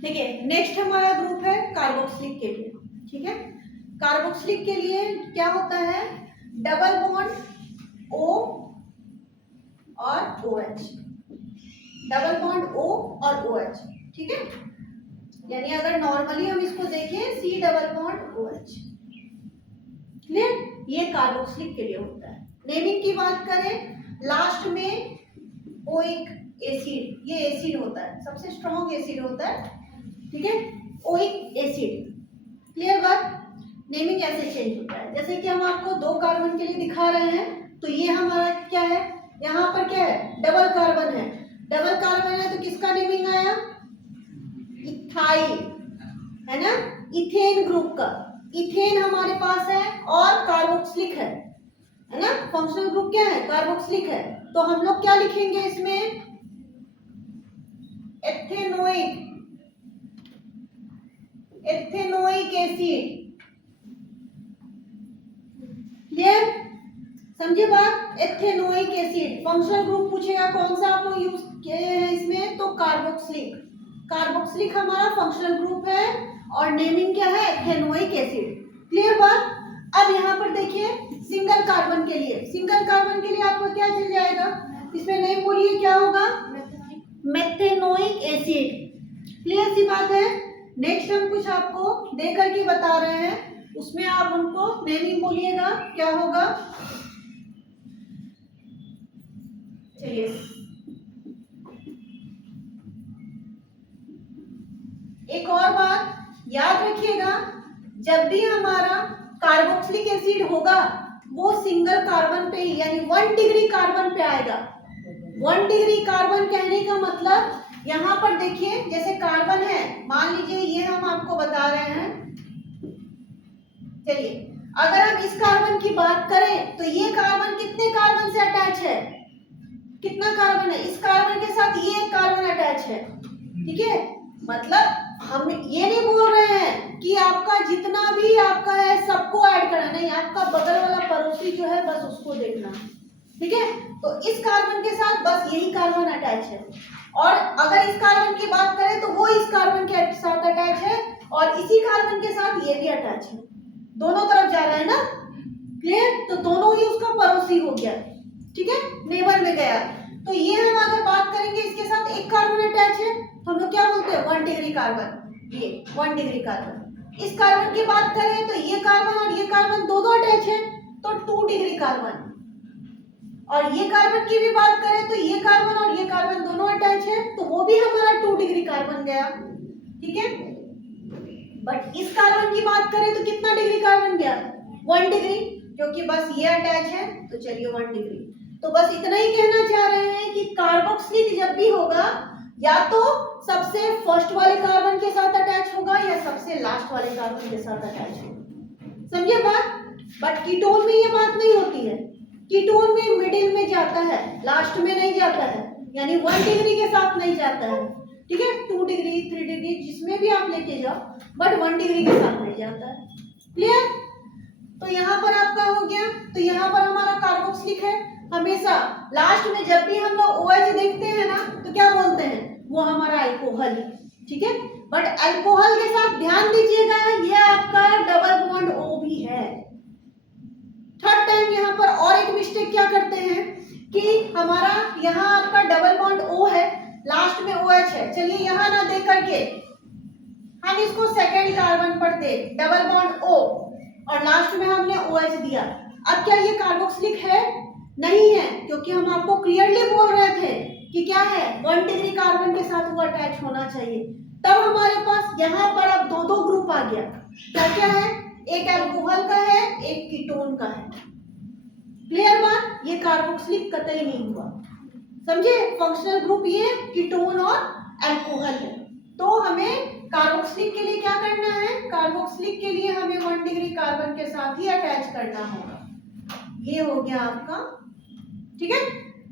देखिए नेक्स्ट हमारा ग्रुप है कार्बोक्सिलिक के लिए। ठीक है, कार्बोक्सिलिक के लिए क्या होता है, डबल बॉन्ड O और OH, डबल बॉन्ड O और OH। ठीक है, यानी अगर नॉर्मली हम इसको देखें C double bond OH। Clear, ये कार्बोक्सिलिक के लिए होता है। नेमिंग की बात करें, लास्ट में ओइक एसिड, ये एसिड होता है, सबसे स्ट्रॉन्ग एसिड होता है। ठीक है, ओइक एसिड। क्लियर बात, नेमिंग ऐसे चेंज होता है। जैसे कि हम आपको 2 कार्बन के लिए दिखा रहे हैं, तो ये हमारा क्या है, यहाँ पर क्या है, डबल कार्बन है। डबल कार्बन है तो किसका नेमिंग आया, इथाइल, है ना, इथेन ग्रुप का। इथेन हमारे पास है और कार्बोक्सिलिक है ना, फंक्शनल ग्रुप क्या है, कार्बोक्सिलिक है। तो हम लोग क्या लिखेंगे इसमें, एथेनोइक, एथेनोइक एसिड। क्लियर, समझे बात, एथेनोइक एसिड। फंक्शनल ग्रुप पूछेगा कौन सा आप लोग यूज किए हैं इसमें, तो कार्बोक्सिलिक। कार्बोक्सिलिक हमारा फंक्शनल ग्रुप है और नेमिंग क्या है, एथेनोइक एसिड। क्लियर बात। अब यहाँ पर देखिए सिंगल कार्बन के लिए, सिंगल कार्बन के लिए आपको क्या चल जाएगा, इसमें नेम बोलिए क्या होगा, मेथेनोइक एसिड। क्लियर सी बात है। नेक्स्ट हम कुछ आपको दे करके बता रहे हैं, उसमें आप उनको नेमिंग बोलिएगा क्या होगा। चलिए एक और बात याद रखिएगा, जब भी हमारा कार्बोक्सिलिक एसिड होगा वो सिंगल कार्बन पे ही, यानी 1 डिग्री कार्बन पे आएगा। 1 डिग्री कार्बन कहने का मतलब, यहाँ पर देखिए जैसे कार्बन है, मान लीजिए ये हम आपको बता रहे हैं। चलिए अगर हम इस कार्बन की बात करें तो ये कार्बन कितने कार्बन से अटैच है, कितना कार्बन है, इस कार्बन के साथ ये एक कार्बन अटैच है। ठीक है, मतलब हम ये नहीं बोल रहे हैं कि आपका जितना भी आपका है सबको ऐड करना, नहीं, आपका बगल वाला पड़ोसी जो है बस उसको देखना। ठीक है, तो इस कार्बन के साथ बस यही कार्बन अटैच है, और अगर इस कार्बन की बात करें तो वो इस कार्बन के साथ अटैच है और इसी कार्बन के साथ ये भी अटैच है, दोनों तरफ जा रहा है ना। क्लियर, तो दोनों ही उसका पड़ोसी हो गया। ठीक है, नेबर में गया। तो ये हम अगर बात करेंगे इसके साथ एक कार्बन अटैच है तो हम लोग क्या बोलते हैं, 1 डिग्री कार्बन, ये 1 डिग्री कार्बन। इस कार्बन की बात करें तो ये कार्बन और ये कार्बन दोनों अटैच है तो 2 डिग्री कार्बन। और ये कार्बन की भी बात करें तो ये कार्बन और ये कार्बन दोनों अटैच है तो वो भी हमारा 2 डिग्री कार्बन गया। ठीक है, बट इस कार्बन की बात करें तो कितना डिग्री कार्बन गया, 1 डिग्री, क्योंकि बस ये अटैच है तो चलिए 1 डिग्री। तो बस इतना ही कहना चाह रहे हैं कि कार्बोक्सिलिक जब भी होगा या तो सबसे फर्स्ट वाले कार्बन के साथ अटैच होगा या सबसे लास्ट वाले कार्बन के साथ अटैच होगा। समझे बात। बट कीटोन में ये बात नहीं होती है, कीटोन में मिडिल में जाता है, लास्ट में नहीं जाता है, यानी 1 डिग्री के साथ नहीं जाता है। ठीक है, 2 डिग्री 3 डिग्री जिसमें भी आप लेके जाओ, बट 1 डिग्री के साथ नहीं जाता है। क्लियर, तो यहाँ पर आपका हो गया। तो यहाँ पर हमारा कार्बोक्सिलिक है, हमेशा लास्ट में जब भी हम लोग OH देखते हैं ना तो क्या बोलते हैं, वो हमारा अल्कोहल। ठीक है, बट अल्कोहल के साथ ध्यान दीजिएगा ये आपका डबल बॉन्ड O भी है। थर्ड टाइम यहाँ पर और एक मिस्टेक क्या करते हैं कि हमारा यहाँ आपका डबल बॉन्ड O है, लास्ट में OH है, चलिए यहाँ ना दे करके हम इसको सेकेंड कार्बन पर दे, डबल बॉन्ड O और लास्ट में हमने OH दिया। अब क्या ये कार्बोक्सिलिक है, नहीं है, क्योंकि हम आपको क्लियरली बोल रहे थे कि क्या है, 1 डिग्री कार्बन के साथ वो अटैच होना चाहिए। तब हमारे पास यहाँ पर अब दो ग्रुप आ गया, क्या क्या है, एक अल्कोहल का है, एक कीटोन का है। क्लियर बात, ये कार्बोक्सिलिक कतई नहीं हुआ। समझे, फंक्शनल ग्रुप ये कीटोन और अल्कोहल है। तो हमें कार्बोक्सिलिक के लिए क्या करना है, कार्बोक्सिलिक के लिए हमें 1 डिग्री कार्बन के साथ ही अटैच करना होगा। ये हो गया आपका। ठीक है,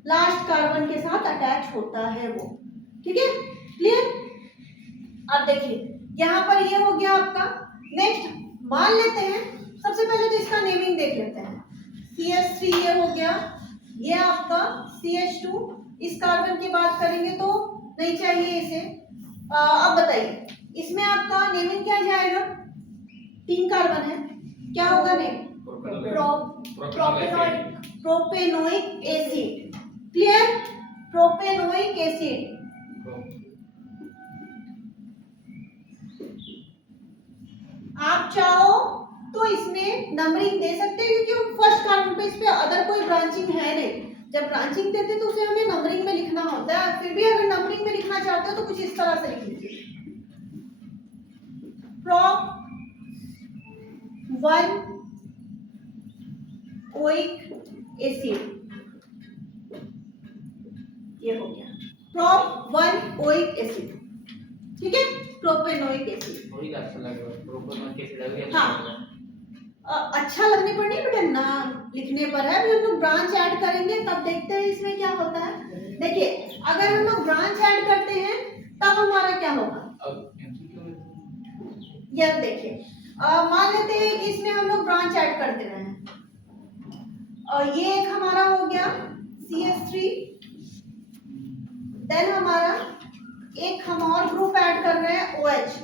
लास्ट कार्बन के साथ अटैच होता है वो। ठीक है, क्लियर। अब देखिए यहाँ पर ये हो गया आपका। नेक्स्ट मान लेते हैं, सबसे पहले तो इसका नेमिंग देख लेते हैं। CH3 ये हो गया, ये आपका CH2। इस कार्बन की बात करेंगे तो नहीं चाहिए इसे। अब बताइए इसमें आपका नेमिंग क्या जाएगा? 3 कार्बन है, क्या होगा name? Propanoic acid. Clear? Propanoic acid. आप चाहो तो इसमें नंबरिंग दे सकते हैं, क्योंकि फर्स्ट कार्बन पे इस पे अदर कोई ब्रांचिंग है नहीं। जब ब्रांचिंग देते तो उसे हमें नंबरिंग में लिखना होता है। फिर भी अगर नंबरिंग में लिखना चाहते हो तो कुछ इस तरह से लिख लीजिए, प्रोप 1 ओइक एसिड। ये हो गया प्रोप 1 ओइक एसिड। ठीक है, प्रोपेनोइक एसिड। थोड़ी अच्छा लग रहा है, प्रोपेनोइक एसिड लग रही है। हाँ, अच्छा लगने पर नहीं बेटा, नाम लिखने पर है। अभी हम लोग ब्रांच ऐड करेंगे तब देखते हैं इसमें क्या होता है। देखिए, अगर हम लोग ब्रांच ऐड करते हैं तब हमारा क्या होगा? ये देखिए, मान लेते हैं कि इसमें हम लोग ब्रांच ऐड कर दे रहे हैं, और ये एक हमारा हो गया CH3। देन हमारा एक हम और ग्रुप ऐड कर रहे हैं OH।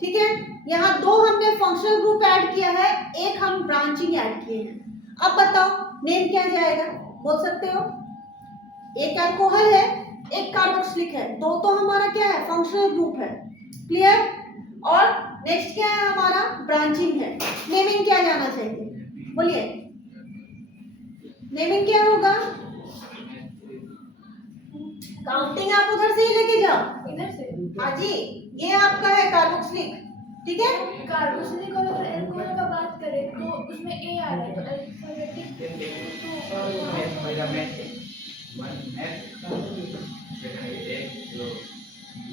ठीक है, यहाँ 2 हमने फंक्शनल ग्रुप ऐड किया है, एक हम ब्रांचिंग ऐड किए हैं। अब बताओ नेम क्या जाएगा? बोल सकते हो? एक अल्कोहल है, एक कार्बोक्सिलिक है, 2 तो हमारा क्या है? फंक्शनल ग्रुप है। क्लियर? और नेक्स्ट क्या है हमारा? ब्रांचिंग है। नेमिंग क्या जाना चाहिए? बोलिए, नेमिंग क्या होगा? काउंटिंग आप उधर से ही लेके जाओ, इधर से। हाँ जी। ये आपका है कार्बोक्सिलिक, ठीक है। कार्बोक्सिलिक और अगर अल्कोहल का बात करें तो उसमें ए आ रहा है, तो अल्फाबेटिक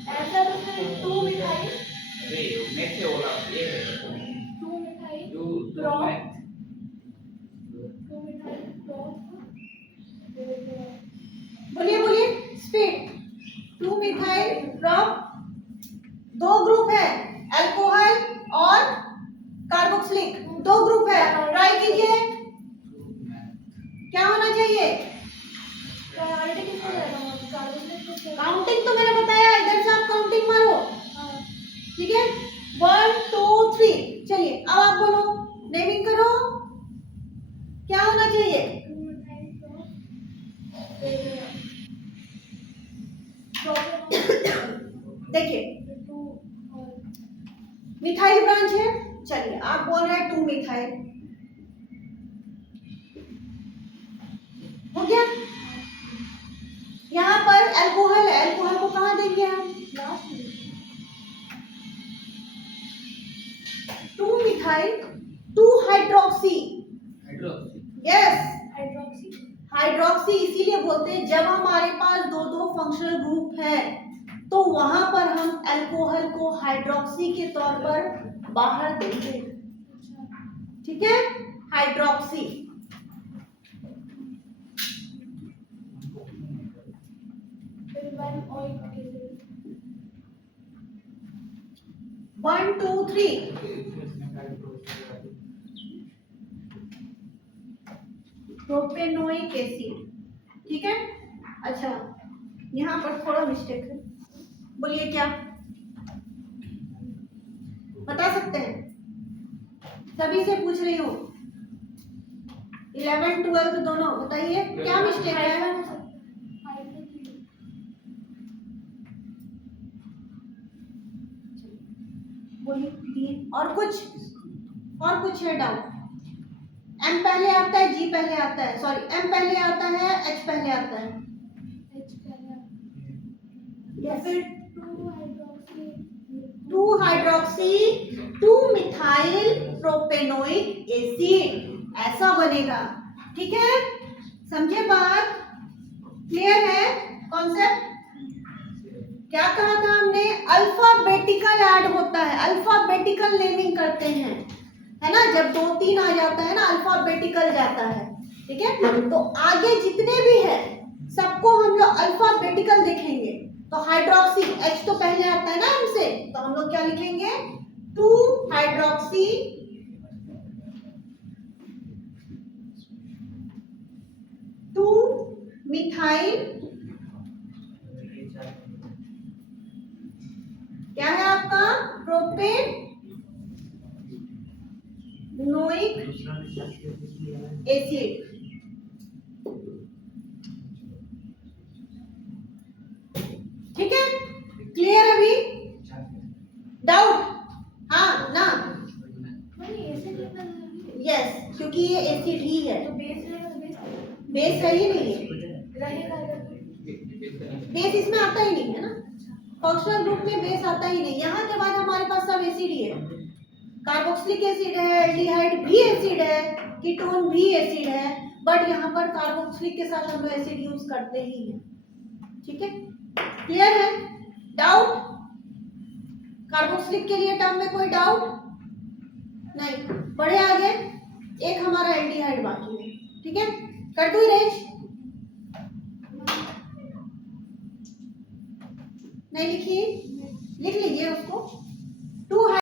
ऐसा तो फिर 2 मिठाई, 2 मिठाई, 2 मिठाई, बोलिए बोलिए स्पीड। 2 मिथाइल प्रोप, 2 ग्रुप है, अल्कोहल और कार्बोक्सिलिक, 2 ग्रुप है। ट्राई कीजिए, क्या होना चाहिए? प्रायोरिटी किसको देना है? कार्बोक्सिलिक को। काउंटिंग तो मैंने बताया, इधर से आप काउंटिंग मारो। हाँ, ठीक है, 1 2 3। चलिए अब आप बोलो, नेमिंग करो, क्या होना चाहिए? 2 मिठाई, देखिए, 2 और मिथाइल ब्रांच है। चलिए, आप बोल रहे हैं 2 मिथाइल, हो गया। यहाँ पर अल्कोहल है, अल्कोहल को कहाँ देंगे हम? लास्ट में 2 methyl 2 hydroxy. Yes, hydroxy. Hydroxy इसीलिए बोलते हैं जब हमारे पास 2 फंक्शनल ग्रुप है तो वहां पर हम अल्कोहल को हाइड्रोक्सी के तौर पर बाहर देंगे। ठीक है, हाइड्रोक्सी। फिर 1 ओइक एसिड, 1 2 3। Propanoic acid. ठीक है, अच्छा यहाँ पर थोड़ा मिस्टेक है, बोलिए क्या बता सकते हैं? सभी से पूछ रही हूँ, 11 12 दोनों, बताइए क्या मिस्टेक है? हाइड्रोजन हो सकता है, हाइड्रोजन। बोलिए दिए। और कुछ है डाउट? M पहले आता है, G पहले आता है, सॉरी M पहले आता है, H पहले आता है, H पहला, या फिर 2 hydroxy, 2 hydroxy 2 methyl propanoic acid, ऐसा बनेगा। ठीक है, समझे बात? क्लियर है कॉन्सेप्ट? क्या कहा था हमने? अल्फाबेटिकल ऐड होता है, अल्फाबेटिकल नेमिंग करते हैं, है ना। जब 2 3 आ जाता है ना, अल्फाबेटिकल जाता है। ठीक है, तो आगे जितने भी है सबको हम लोग अल्फाबेटिकल लिखेंगे। तो हाइड्रोक्सी H तो पहले आता है ना M से, तो हम लोग क्या लिखेंगे? 2 हाइड्रोक्सी 2 मिथाइल, क्या है आपका? Propanoic acid. ठीक है, क्लियर अभी? डाउट? हाँ ना? नहीं ऐसे लिखना जरूरी है। यस, क्योंकि ये एसिड ही है, तो बेस रहेगा तो बेस बेस है ही नहीं है, रहेगा अगर बेस इसमें आता ही नहीं है ना, फंक्शनल ग्रुप में बेस आता ही नहीं। यहाँ के बाद हमारे पास सब एसिड ही है, कार्बोक्सिलिक एसिड है, एल्डिहाइड भी एसिड है, कीटोन भी एसिड है, बट यहाँ पर कार्बोक्सिलिक के साथ हम लोग एसिड यूज करते ही हैं। ठीक है, क्लियर है? डाउट? कार्बोक्सिलिक के लिए टर्म में कोई डाउट नहीं? बढ़े आगे, एक हमारा एल्डिहाइड बाकी है। ठीक है, कर दूं इरेज? नहीं लिखी? लिख लीजिए उसको।